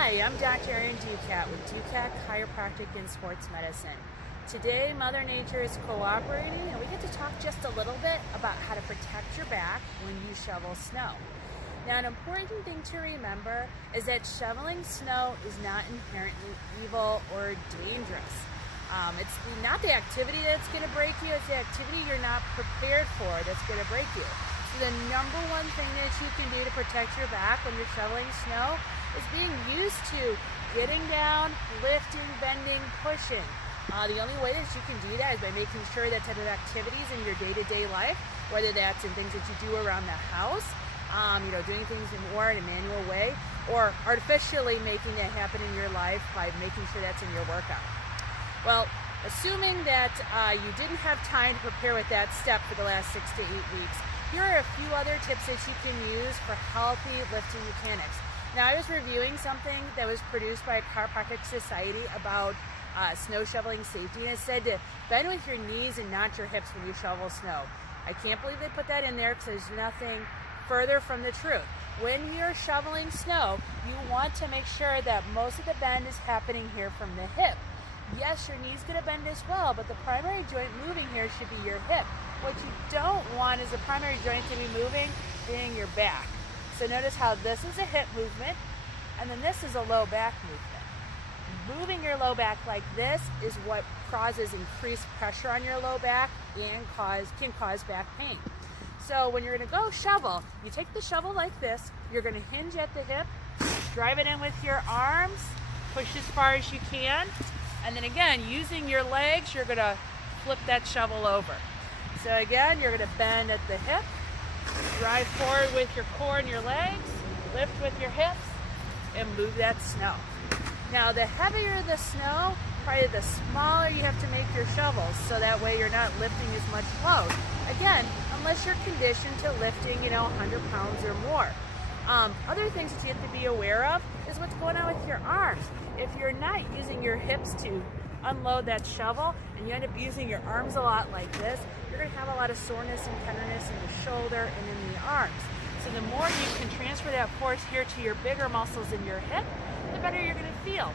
Hi, I'm Dr. Erin Ducat with Ducat Chiropractic and Sports Medicine. Today, Mother Nature is cooperating and we get to talk just a little bit about how to protect your back when you shovel snow. Now, an important thing to remember is that shoveling snow is not inherently evil or dangerous. It's not the activity that's going to break you, it's the activity you're not prepared for that's going to break you. So the number one thing that you can do to protect your back when you're shoveling snow is being used to getting down, lifting, bending, pushing. The only way that you can do that is by making sure that type of activities in your day-to-day life, whether that's in things that you do around the house, doing things more in a manual way, or artificially making that happen in your life by making sure that's in your workout. Well, assuming that you didn't have time to prepare with that step for the last 6 to 8 weeks, here are a few other tips that you can use for healthy lifting mechanics. Now, I was reviewing something that was produced by a Chiropractic Society about snow shoveling safety, and it said to bend with your knees and not your hips when you shovel snow. I can't believe they put that in there because there's nothing further from the truth. When you're shoveling snow, you want to make sure that most of the bend is happening here from the hip. Yes, your knee's going to bend as well, but the primary joint moving here should be your hip. What you don't want is the primary joint to be moving being your back. So notice how this is a hip movement, and then this is a low back movement. Moving your low back like this is what causes increased pressure on your low back and can cause back pain. So when you're going to go shovel, you take the shovel like this, you're going to hinge at the hip, drive it in with your arms, push as far as you can, and then again, using your legs, you're going to flip that shovel over. So again, you're going to bend at the hip, drive forward with your core and your legs, lift with your hips, and move that snow. Now, the heavier the snow, probably the smaller you have to make your shovels, so that way you're not lifting as much load. Again, unless you're conditioned to lifting, 100 pounds or more. Other things that you have to be aware of is what's going on with your arms. If you're not using your hips to unload that shovel and you end up using your arms a lot like this, you're going to have a lot of soreness and tenderness in the shoulder and in the arms. So the more you can transfer that force here to your bigger muscles in your hip, the better you're going to feel.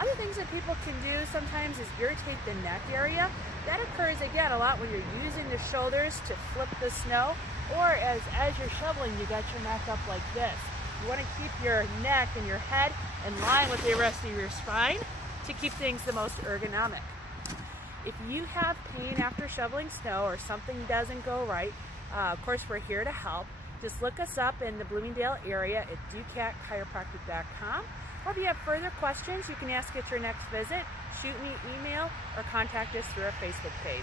Other things that people can do sometimes is irritate the neck area. That occurs again a lot when you're using the shoulders to flip the snow, or as you're shoveling, you got your neck up like this. You want to keep your neck and your head in line with the rest of your spine to keep things the most ergonomic. If you have pain after shoveling snow or something doesn't go right, of course we're here to help. Just look us up in the Bloomingdale area at ducatchiropractic.com. Or if you have further questions, you can ask at your next visit, shoot me an email, or contact us through our Facebook page.